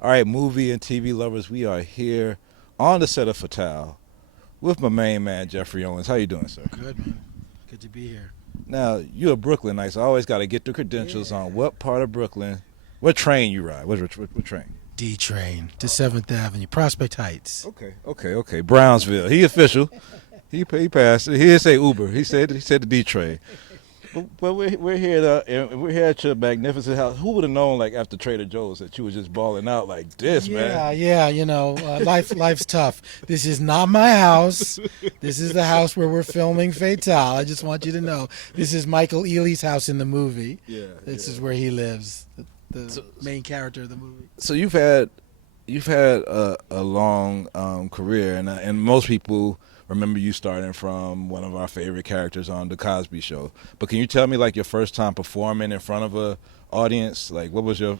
All right, movie and TV lovers, we are here on the set of Fatale with my main man, Geoffrey Owens. How you doing, sir? Good, man. Good to be here. Now, you're a Brooklynite, so I always got to get the credentials Yeah. on what part of Brooklyn, what train you ride. What train? D train to 7th Avenue, Prospect Heights. Okay. Brownsville. He official. He passed. He didn't say Uber. He said the D train. But we're here and we're here at your magnificent house. Who would have known, like after Trader Joe's, that you was just balling out like this, man? Yeah. Life's tough. This is not my house. This is the house where we're filming Fatale. I just want you to know. This is Michael Ealy's house in the movie. Yeah. This is where he lives. The main character of the movie. So you've had a long career, and most people remember you starting from one of our favorite characters on the Cosby Show. But can you tell me like your first time performing in front of a audience? Like what was your?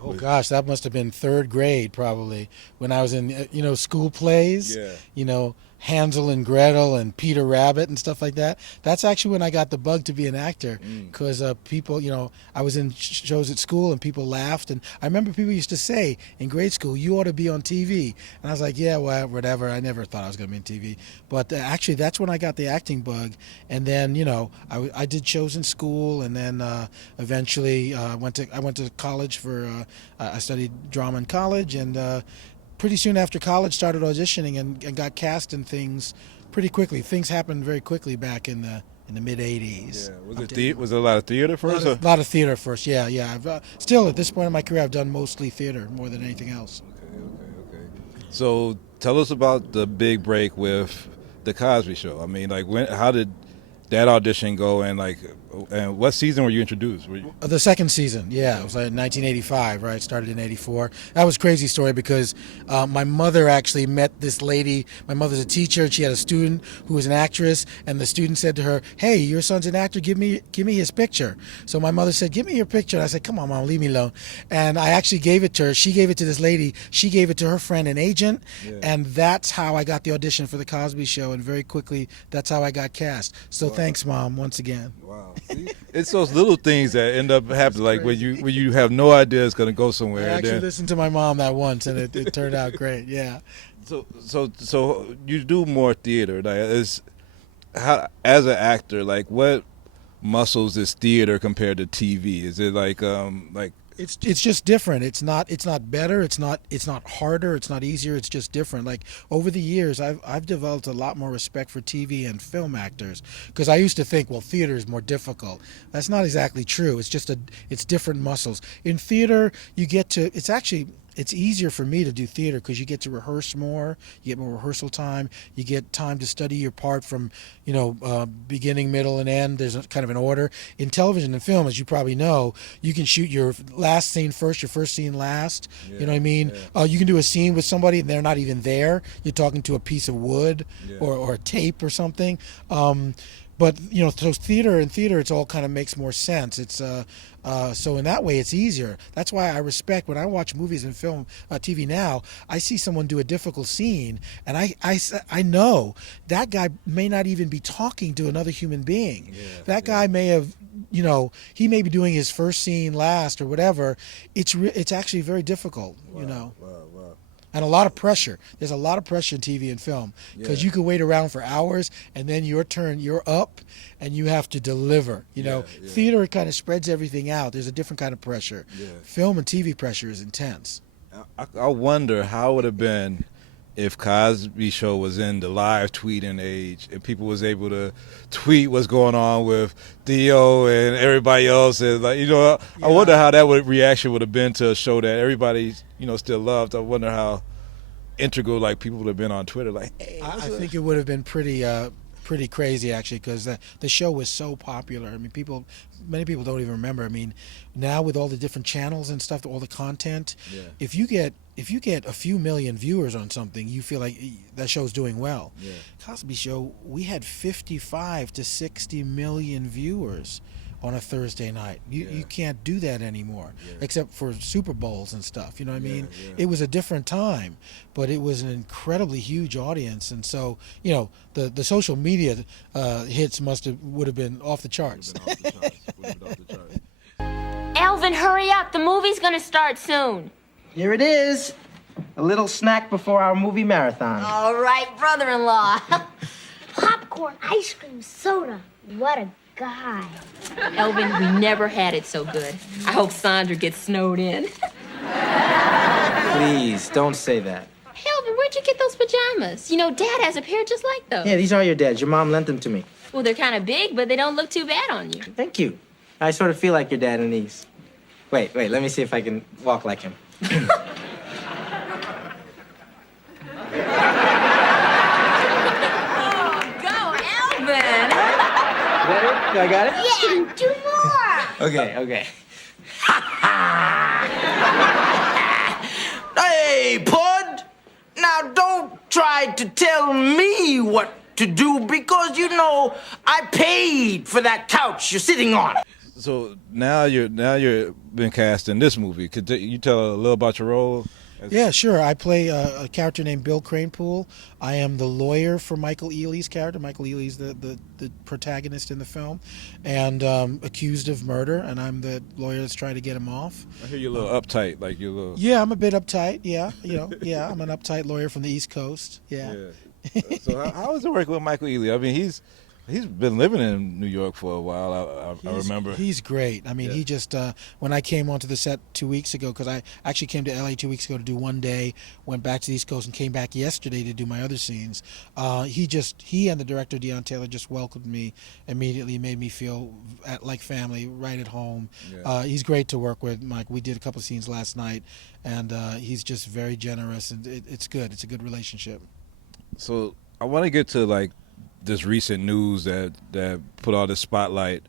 Oh gosh, that must have been third grade probably when I was in school plays. Yeah. You know, Hansel and Gretel and Peter Rabbit and stuff like that. That's actually when I got the bug to be an actor because people, I was in shows at school and people laughed, and I remember people used to say in grade school, "You ought to be on TV," and I was like, "Yeah, well, whatever." I never thought I was going to be on TV, but actually that's when I got the acting bug, and then I did shows in school, and then eventually I went to college for I studied drama in college, and pretty soon after college started auditioning and got cast in things pretty quickly. Things happened very quickly back in the mid '80s. Yeah. Was it a lot of theater first? A lot of theater first. Yeah. I've still at this point in my career I've done mostly theater more than anything else. Okay. So tell us about the big break with the Cosby Show. I mean, like how did that audition go, and what season were you introduced? The second season, yeah, it was like 1985, right? Started in '84. That was a crazy story because my mother actually met this lady. My mother's a teacher, and she had a student who was an actress, and the student said to her, "Hey, your son's an actor. Give me his picture." So my mother said, "Give me your picture." And I said, "Come on, Mom, leave me alone." And I actually gave it to her. She gave it to this lady. She gave it to her friend, an agent, and that's how I got the audition for the Cosby Show. And very quickly, that's how I got cast. So thanks, Mom, once again. Wow. See? It's those little things that end up happening, like when you have no idea it's going to go somewhere. I and actually then, listened to my mom that once, and it turned out great. Yeah. so you do more theater. Like, as an actor, like what muscles is theater compared to TV? Is it like It's just different. It's not better. It's not harder. It's not easier. It's just different. Like over the years, I've developed a lot more respect for TV and film actors because I used to think, well, theater is more difficult. That's not exactly true. It's different muscles. In theater, you get to. It's easier for me to do theater because you get to rehearse more. You get more rehearsal time. You get time to study your part from, beginning, middle, and end. There's a kind of an order. In television and film, as you probably know, you can shoot your last scene first, your first scene last. Yeah, You know what I mean? yeah. You can do a scene with somebody and they're not even there. You're talking to a piece of wood Yeah. or a tape or something. But so in theater, it's all kind of makes more sense. It's so in that way, it's easier. That's why I respect when I watch movies and film, TV now. I see someone do a difficult scene, and I know that guy may not even be talking to another human being. Yeah, That guy may have, he may be doing his first scene last or whatever. It's actually very difficult, Wow. and a lot of pressure. There's a lot of pressure in TV and film because Yeah. you could wait around for hours and then your turn, you're up and you have to deliver. Yeah. Theater kind of spreads everything out. There's a different kind of pressure. Yeah. Film and TV pressure is intense. I wonder how it would have been if Cosby Show was in the live tweeting age and people was able to tweet what's going on with Theo and everybody else. And I wonder how that reaction would have been to a show that everybody still loved. I wonder how integral like people would have been on Twitter. Like, hey, I think it would have been pretty crazy actually because the show was so popular. I mean, many people don't even remember. I mean, now with all the different channels and stuff, all the content, Yeah. if you get a few million viewers on something, you feel like that show's doing well. Yeah. Cosby Show, we had 55 to 60 million viewers on a Thursday night. You can't do that anymore, except for Super Bowls and stuff. You know what I mean? Yeah. It was a different time, but it was an incredibly huge audience, and so the social media hits would have been off the charts. Would've been off the charts. Alvin, hurry up. The movie's gonna start soon. Here it is. A little snack before our movie marathon. All right, brother-in-law. Popcorn, ice cream, soda. What a guy. Elvin, we never had it so good. I hope Sandra gets snowed in. Please, don't say that. Elvin, where'd you get those pajamas? You know, Dad has a pair just like those. Yeah, these are your dad's. Your mom lent them to me. Well, they're kind of big, but they don't look too bad on you. Thank you. I sort of feel like your dad in these. Wait, let me see if I can walk like him. Do I got it? Yeah, 2 more. Okay. Hey, Pud! Now don't try to tell me what to do because you know I paid for that couch you're sitting on. So now you're been cast in this movie. Could you tell a little about your role? Yeah, sure. I play a character named Bill Cranepool. I am the lawyer for Michael Ealy's character. Michael Ealy's the protagonist in the film, and accused of murder, and I'm the lawyer that's trying to get him off. I hear you're a little uptight, like you're a little... Yeah, I'm a bit uptight, yeah. Yeah, I'm an uptight lawyer from the East Coast, yeah. So how is it working with Michael Ealy? I mean, he's been living in New York for a while. I remember. He's great. I mean, he just when I came onto the set 2 weeks ago, because I actually came to LA 2 weeks ago to do one day, went back to the East Coast, and came back yesterday to do my other scenes. He and the director Deion Taylor just welcomed me immediately, made me feel like family, right at home. Yeah. He's great to work with, Mike. We did a couple of scenes last night, and he's just very generous, and it's good. It's a good relationship. So I want to get to like this recent news that put all this spotlight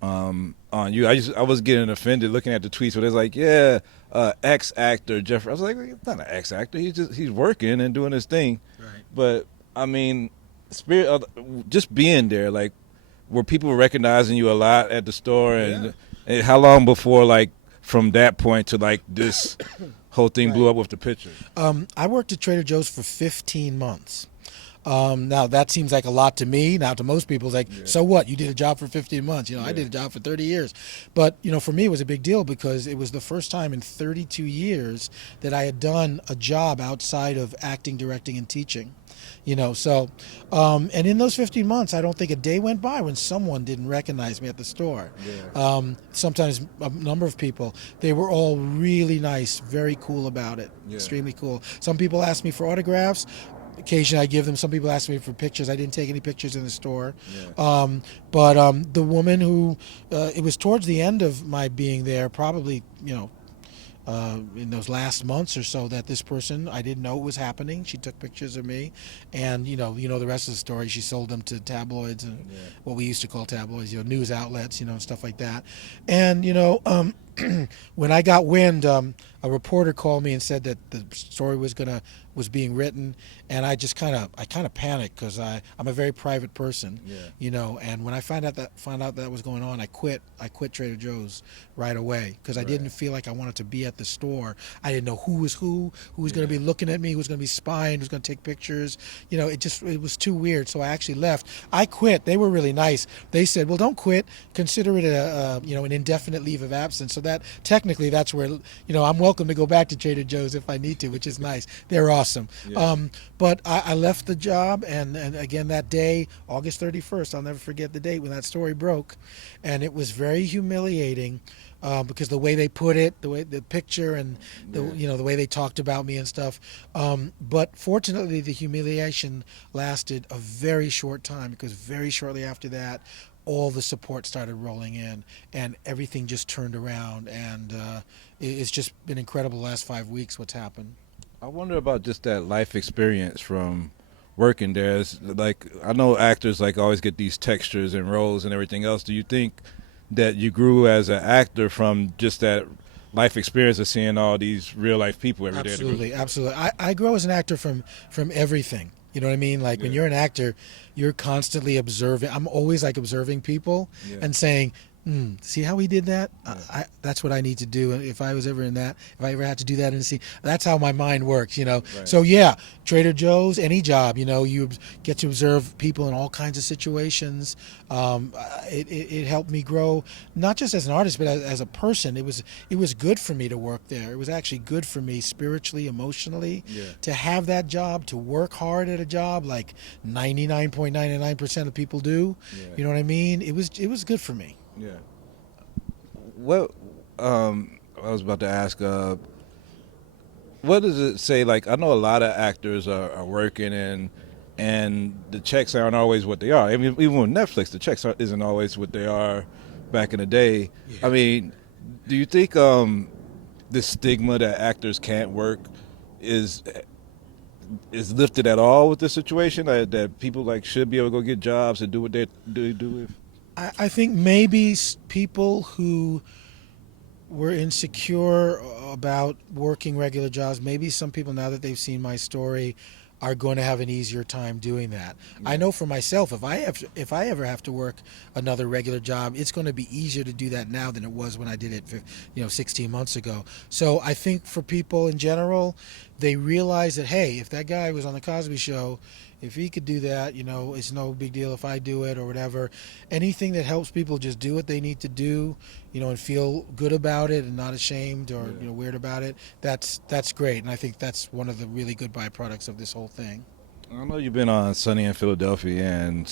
on you. I was getting offended looking at the tweets where it's like, yeah, ex-actor Geoffrey. I was like, it's not an ex-actor. He's working and doing his thing. Right. But I mean, just being there, like, were people recognizing you a lot at the store, and how long before, like, from that point to like this whole thing blew up with the picture? I worked at Trader Joe's for 15 months. Now that seems like a lot to me. Now to most people, it's like, so what? You did a job for 15 months. I did a job for 30 years. But for me, it was a big deal because it was the first time in 32 years that I had done a job outside of acting, directing, and teaching. And in those 15 months, I don't think a day went by when someone didn't recognize me at the store. Sometimes a number of people. They were all really nice, very cool about it, extremely cool. Some people asked me for autographs. Occasionally I give them. Some people ask me for pictures. I didn't take any pictures in the store. But the woman who, it was towards the end of my being there, probably, in those last months or so, that this person, I didn't know it was happening. She took pictures of me, and you know the rest of the story. She sold them to tabloids and what we used to call tabloids, news outlets, and stuff like that. And when I got wind, a reporter called me and said that the story was being written, and I just kind of panicked because I'm a very private person, and when I found out that was going on, I quit Trader Joe's right away because I didn't feel like I wanted to be at the store. I didn't know who was going to be looking at me, who was going to be spying, who was going to take pictures. It was too weird, so I actually left. I quit. They were really nice. They said, well, don't quit. Consider it an indefinite leave of absence. So that technically that's where I'm welcome to go back to Trader Joe's if I need to, which is nice. They're awesome. But I left the job, and again that day, August 31st, I'll never forget the date when that story broke, and it was very humiliating because the way they put it, the picture, and the way they talked about me and stuff. But fortunately, the humiliation lasted a very short time because very shortly after that, all the support started rolling in, and everything just turned around, and it's just been incredible the last 5 weeks what's happened. I wonder about just that life experience from working there. It's like, I know actors always get these textures and roles and everything else. Do you think that you grew as an actor from just that life experience of seeing all these real life people every day? Absolutely. I grow as an actor from everything. You know what I mean? Like when you're an actor, you're constantly observing. I'm always observing people and saying, See how he did that? That's what I need to do. If I was ever in that, if I ever had to do that in a scene, that's how my mind works, you know. Right. So yeah, Trader Joe's, any job, you know, you get to observe people in all kinds of situations. It helped me grow, not just as an artist, but as a person. It was good for me to work there. It was actually good for me spiritually, emotionally, to have that job, to work hard at a job like 99.99% of people do. You know what I mean? It was good for me. Yeah. What I was about to ask, what does it say? Like, I know a lot of actors are working and the checks aren't always what they are. I mean, even with Netflix, the checks isn't always what they are back in the day. I mean, do you think this stigma that actors can't work is lifted at all with this situation? That people like should be able to go get jobs and do what they do? I think maybe people who were insecure about working regular jobs, maybe some people, now that they've seen my story, are going to have an easier time doing that. I know for myself, if I ever have to work another regular job, it's going to be easier to do that now than it was when I did it, 16 months ago. So I think for people in general, they realize that, hey, if that guy was on the Cosby Show, if he could do that, you know, it's no big deal if I do it or whatever. Anything that helps people just do what they need to do, you know, and feel good about it and not ashamed or weird about it, that's great. And I think that's one of the really good byproducts of this whole thing. I know you've been on Sunny in Philadelphia and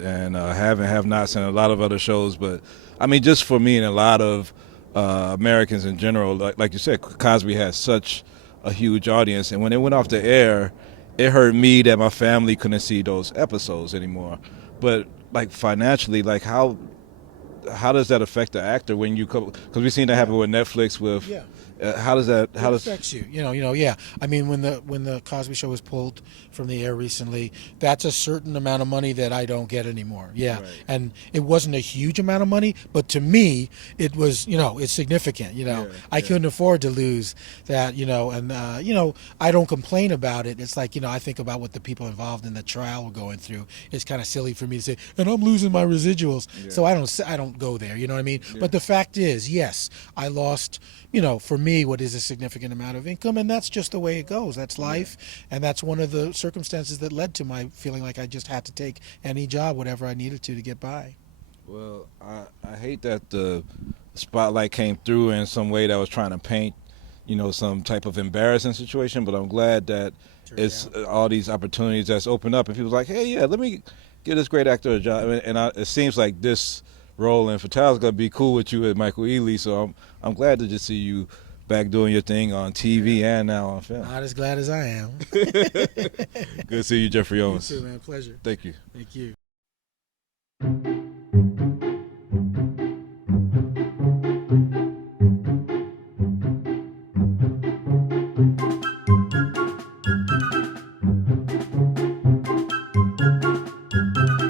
have nots and a lot of other shows, but I mean, just for me and a lot of Americans in general, like you said, Cosby has such a huge audience, and when it went off the air, it hurt me that my family couldn't see those episodes anymore. But like financially, like how does that affect the actor when you come? Because we've seen that happen with Netflix. With how does that? How does it affects you? Yeah. I mean, when the Cosby Show was pulled from the air recently, that's a certain amount of money that I don't get anymore. Yeah, right. And it wasn't a huge amount of money, but to me, it was. It's significant. I couldn't afford to lose that. And I don't complain about it. It's like I think about what the people involved in the trial were going through. It's kind of silly for me to say, and I'm losing my residuals. Yeah. So I don't go there. You know what I mean? Yeah. But the fact is, yes, I lost. For me, what is a significant amount of income, and that's just the way it goes. That's life, and that's one of the circumstances that led to my feeling like I just had to take any job, whatever I needed to get by. Well, I hate that the spotlight came through in some way that was trying to paint, some type of embarrassing situation, but I'm glad that it's all these opportunities that's opened up, and people's like, hey, let me give this great actor a job, and it seems like this role in Fatale is gonna be cool with you and Michael Ealy, so I'm glad to just see you back doing your thing on TV and now on film. Not as glad as I am. Good to see you, Geoffrey Owens. You too, man. Pleasure. Thank you. Thank you.